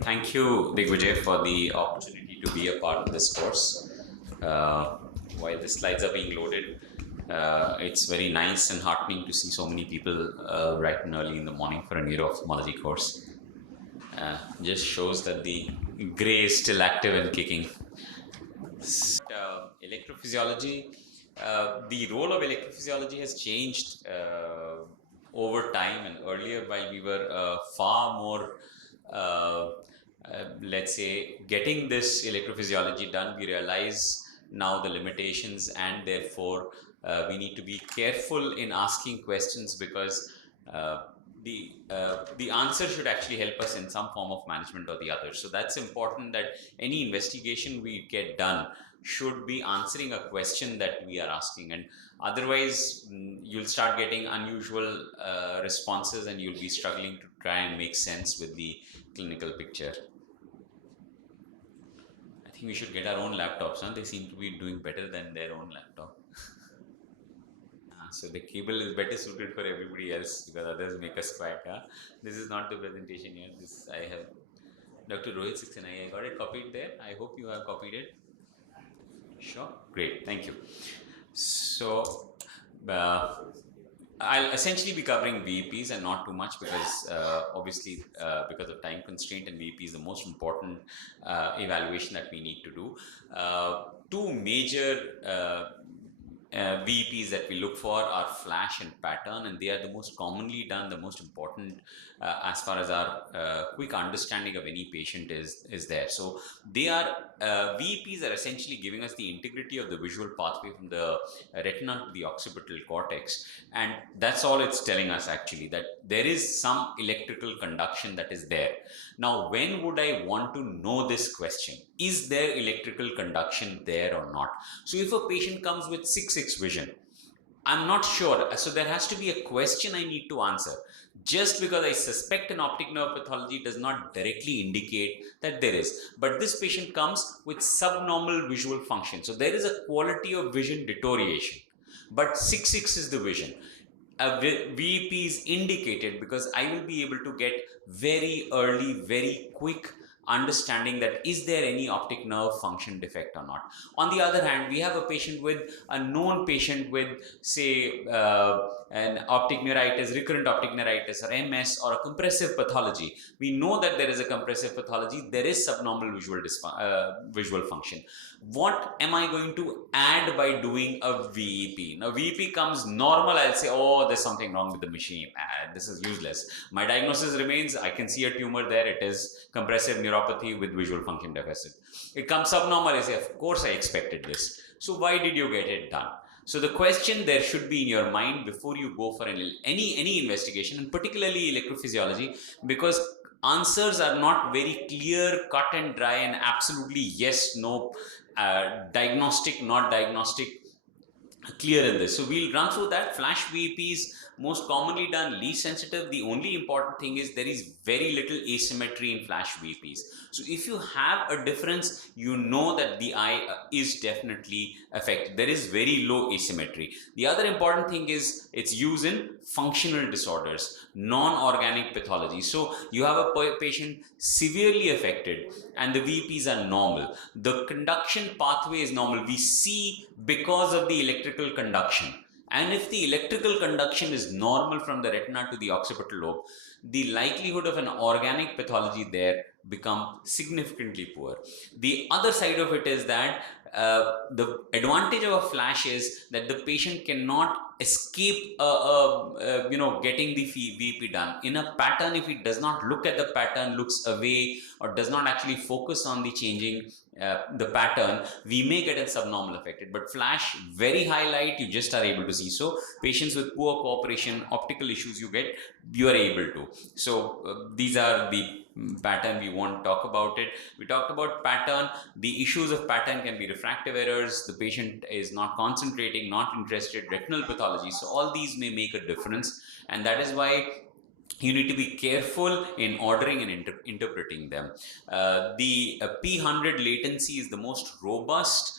Thank you, Digvijay, for the opportunity to be a part of this course. While the slides are being loaded, it's very nice and heartening to see so many people bright and early in the morning for a neuro-ophthalmology course. Just shows that the gray is still active and kicking. Electrophysiology, the role of electrophysiology has changed over time, and earlier, while we were far more let's say getting this electrophysiology done, we realize now the limitations, and therefore we need to be careful in asking questions, because uh, the answer should actually help us in some form of management or the other. So that's important, that any investigation we get done should be answering a question that we are asking, and otherwise you'll start getting unusual responses, and you'll be struggling to try and make sense with the clinical picture. I think we should get our own laptops, huh? They seem to be doing better than their own laptop. So the cable is better suited for everybody else, because others make us quiet. Huh? This is not the presentation yet. This I have Dr. ROHIT SAXENA. I got it copied there. I hope you have copied it. Sure. Great. Thank you. So I'll essentially be covering VEPs and not too much, because obviously because of time constraint, and VEP is the most important evaluation that we need to do. Two major VEPs that we look for are flash and pattern, and they are the most commonly done, the most important as far as our quick understanding of any patient is there. So they are VEPs are essentially giving us the integrity of the visual pathway from the retina to the occipital cortex, and that's all it's telling us actually, that there is some electrical conduction that is there. Now, when would I want to know this question? Is there electrical conduction there or not? So if a patient comes with 6/6 vision, I'm not sure. So there has to be a question I need to answer. Just because I suspect an optic nerve pathology does not directly indicate that there is. But this patient comes with subnormal visual function. So there is a quality of vision deterioration. But 6/6 is the vision. A VEP is indicated because I will be able to get very early, very quick understanding that is there any optic nerve function defect or not. On the other hand, we have a patient with a known patient with, say, an optic neuritis, recurrent optic neuritis, or MS, or a compressive pathology. We know that there is a compressive pathology, there is subnormal visual function. What am I going to add by doing a VEP? Now, VEP comes normal, I'll say, oh, there's something wrong with the machine. This is useless. My diagnosis remains, I can see a tumor there, it is compressive neuropathy with visual function deficit. It comes subnormal, I say, of course I expected this. So why did you get it done? So the question there should be in your mind before you go for any investigation, and particularly electrophysiology, because answers are not very clear, cut and dry, and absolutely yes, no, diagnostic, not diagnostic, clear in this. So we'll run through that. Flash VEPs, most commonly done, least sensitive. The only important thing is there is very little asymmetry in flash VEPs. So if you have a difference, you know that the eye is definitely affected. There is very low asymmetry. The other important thing is its use in functional disorders, non-organic pathology. So you have a patient severely affected and the VEPs are normal. The conduction pathway is normal. We see because of the electrical conduction. And if the electrical conduction is normal from the retina to the occipital lobe, the likelihood of an organic pathology there become significantly poor. The other side of it is that the advantage of a flash is that the patient cannot escape getting the VEP done. In a pattern, if he does not look at the pattern, looks away, or does not actually focus on the changing the pattern, we may get a subnormal affected. But flash, very high light, you just are able to see. So patients with poor cooperation, optical issues you are able to. So these are the pattern. We won't talk about it. We talked about pattern. The issues of pattern can be refractive errors, the patient is not concentrating, not interested, retinal pathology. So all these may make a difference, and that is why you need to be careful in ordering and interpreting them. The P100 latency is the most robust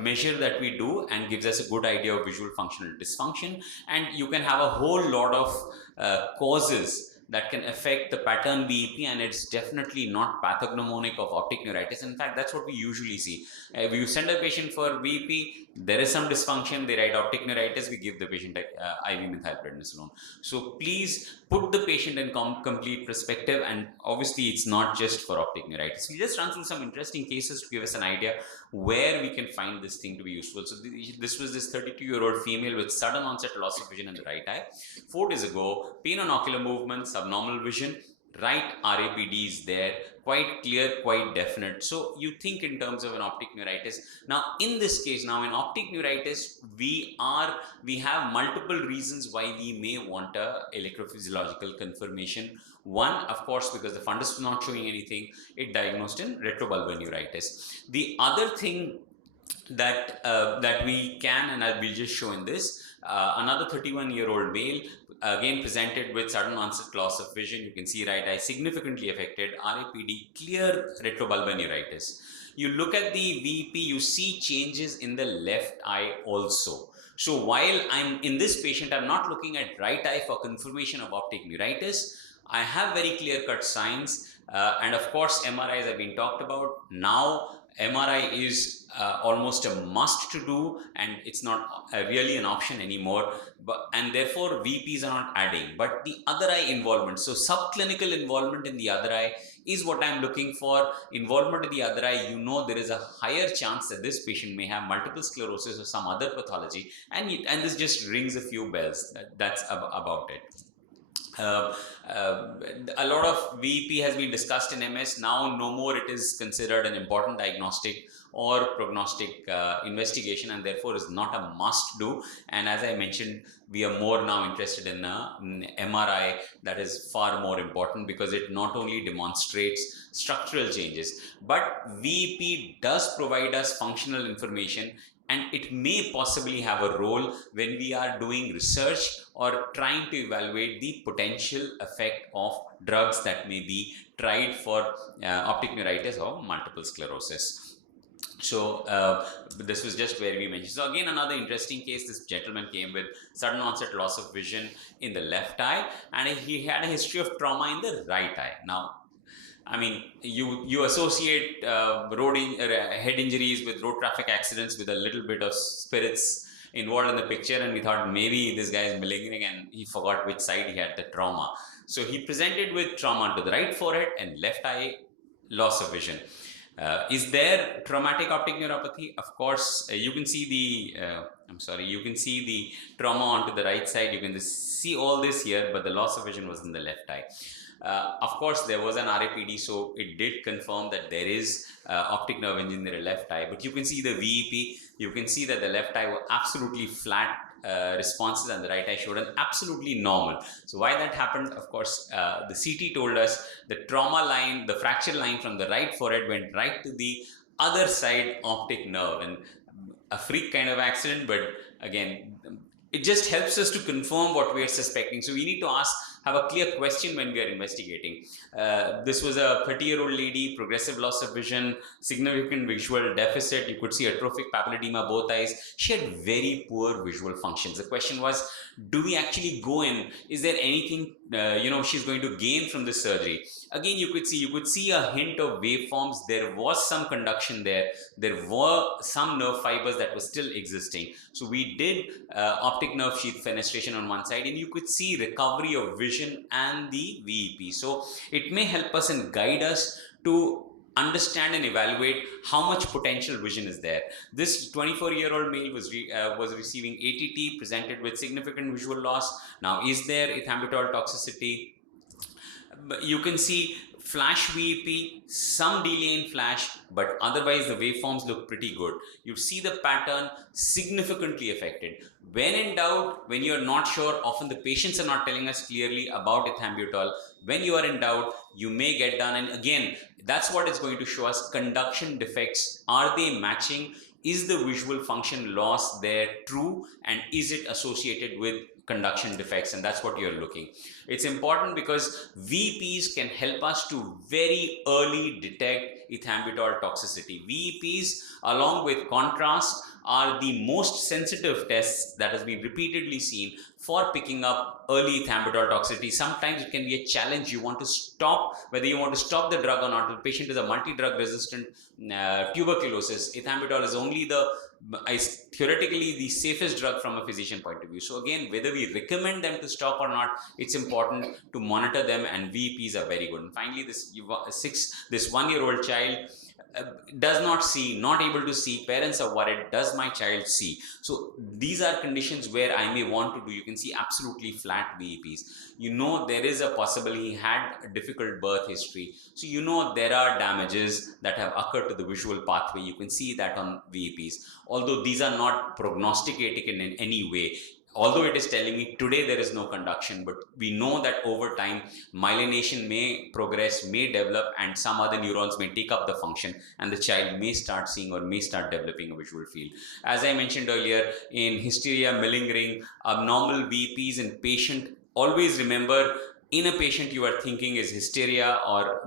measure that we do and gives us a good idea of visual functional dysfunction, and you can have a whole lot of causes that can affect the pattern VEP, and it's definitely not pathognomonic of optic neuritis. In fact, that's what we usually see. If you send a patient for VEP, there is some dysfunction, they write optic neuritis, we give the patient IV methylprednisolone. So please put the patient in complete perspective, and obviously it's not just for optic neuritis. We just run through some interesting cases to give us an idea where we can find this thing to be useful. So this was this 32-year-old female with sudden onset loss of vision in the right eye. 4 days ago, pain on ocular movement, subnormal vision, right RAPD is there, quite clear, quite definite. So you think in terms of an optic neuritis. Now in this case, now in optic neuritis, we have multiple reasons why we may want a electrophysiological confirmation. One, of course, because the fundus is not showing anything, it diagnosed in retrobulbar neuritis. The other thing that that we can, and I will just show in this, another 31-year-old male, again presented with sudden onset loss of vision. You can see right eye significantly affected, RAPD, clear retrobulbar neuritis. You look at the VEP, you see changes in the left eye also. So while I'm in this patient, I'm not looking at right eye for confirmation of optic neuritis. I have very clear-cut signs, and of course MRIs have been talked about. Now MRI is almost a must to do, and it's not really an option anymore, and therefore VPs are not adding. But the other eye involvement, so subclinical involvement in the other eye is what I'm looking for. Involvement in the other eye, you know there is a higher chance that this patient may have multiple sclerosis or some other pathology, and this just rings a few bells. That's about it. A lot of VEP has been discussed in MS. Now no more it is considered an important diagnostic or prognostic investigation, and therefore is not a must do. And as I mentioned, we are more now interested in MRI. That is far more important, because it not only demonstrates structural changes, but VEP does provide us functional information, and it may possibly have a role when we are doing research or trying to evaluate the potential effect of drugs that may be tried for optic neuritis or multiple sclerosis. So this was just where we mentioned. So again, another interesting case, this gentleman came with sudden onset loss of vision in the left eye, and he had a history of trauma in the right eye. Now, I mean, you associate head injuries with road traffic accidents with a little bit of spirits involved in the picture, and we thought maybe this guy is malingering and he forgot which side he had the trauma. So he presented with trauma to the right forehead and left eye loss of vision. Is there traumatic optic neuropathy? Of course, you can see the, you can see the trauma onto the right side. You can see all this here, but the loss of vision was in the left eye. Of course, there was an RAPD, so it did confirm that there is optic nerve injury in the left eye. But you can see the VEP, you can see that the left eye were absolutely flat responses, and the right eye showed an absolutely normal. So why that happened? Of course, the CT told us the trauma line, the fracture line from the right forehead went right to the other side optic nerve, and a freak kind of accident. But again, it just helps us to confirm what we are suspecting. So we need to have a clear question when we are investigating. This was a 30-year-old lady, progressive loss of vision, significant visual deficit. You could see atrophic papilledema both eyes. She had very poor visual functions. The question was, do we actually go in? Is there anything she's going to gain from this surgery? Again, you could see a hint of waveforms. There was some conduction there. There were some nerve fibers that were still existing. So we did optic nerve sheath fenestration on one side, and you could see recovery of vision and the VEP. So it may help us and guide us to understand and evaluate how much potential vision is there. This 24-year-old male was receiving ATT, presented with significant visual loss. Now, is there ethambutol toxicity? You can see flash VEP, some delay in flash, but otherwise the waveforms look pretty good. You see the pattern significantly affected. When in doubt, when you're not sure, often the patients are not telling us clearly about ethambutol. When you are in doubt, you may get done. And again, that's what it's going to show us. Conduction defects, are they matching? Is the visual function loss there true? And is it associated with conduction defects, and that's what you're looking. It's important because VEPs can help us to very early detect ethambutol toxicity. VEPs, along with contrast, are the most sensitive tests that has been repeatedly seen for picking up early ethambutol toxicity. Sometimes it can be a challenge. You want to stop, whether you want to stop the drug or not. The patient is a multi-drug resistant tuberculosis. Ethambutol is only is theoretically the safest drug from a physician point of view. So again, whether we recommend them to stop or not, it's important to monitor them, and VEPs are very good. And finally, this 1-year-old child does not see, not able to see. Parents are worried, does my child see? So these are conditions where I may want to do, you can see absolutely flat VEPs. You know there is a possibility he had a difficult birth history, so you know there are damages that have occurred to the visual pathway. You can see that on VEPs, although these are not prognosticating in any way. Although it is telling me today there is no conduction, but we know that over time myelination may progress, may develop, and some other neurons may take up the function, and the child may start seeing or may start developing a visual field. As I mentioned earlier, in hysteria, malingering, abnormal VEPs in patient, always remember, in a patient you are thinking is hysteria or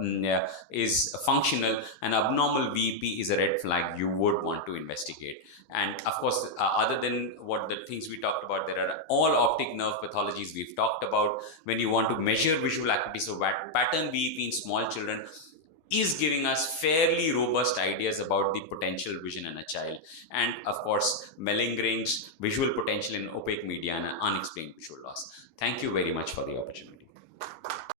is functional, an abnormal VEP is a red flag you would want to investigate. And of course, other than what the things we talked about, there are all optic nerve pathologies we've talked about. When you want to measure visual acuity, so pattern VEP in small children is giving us fairly robust ideas about the potential vision in a child. And of course, malingering's visual potential in opaque media and unexplained visual loss. Thank you very much for the opportunity.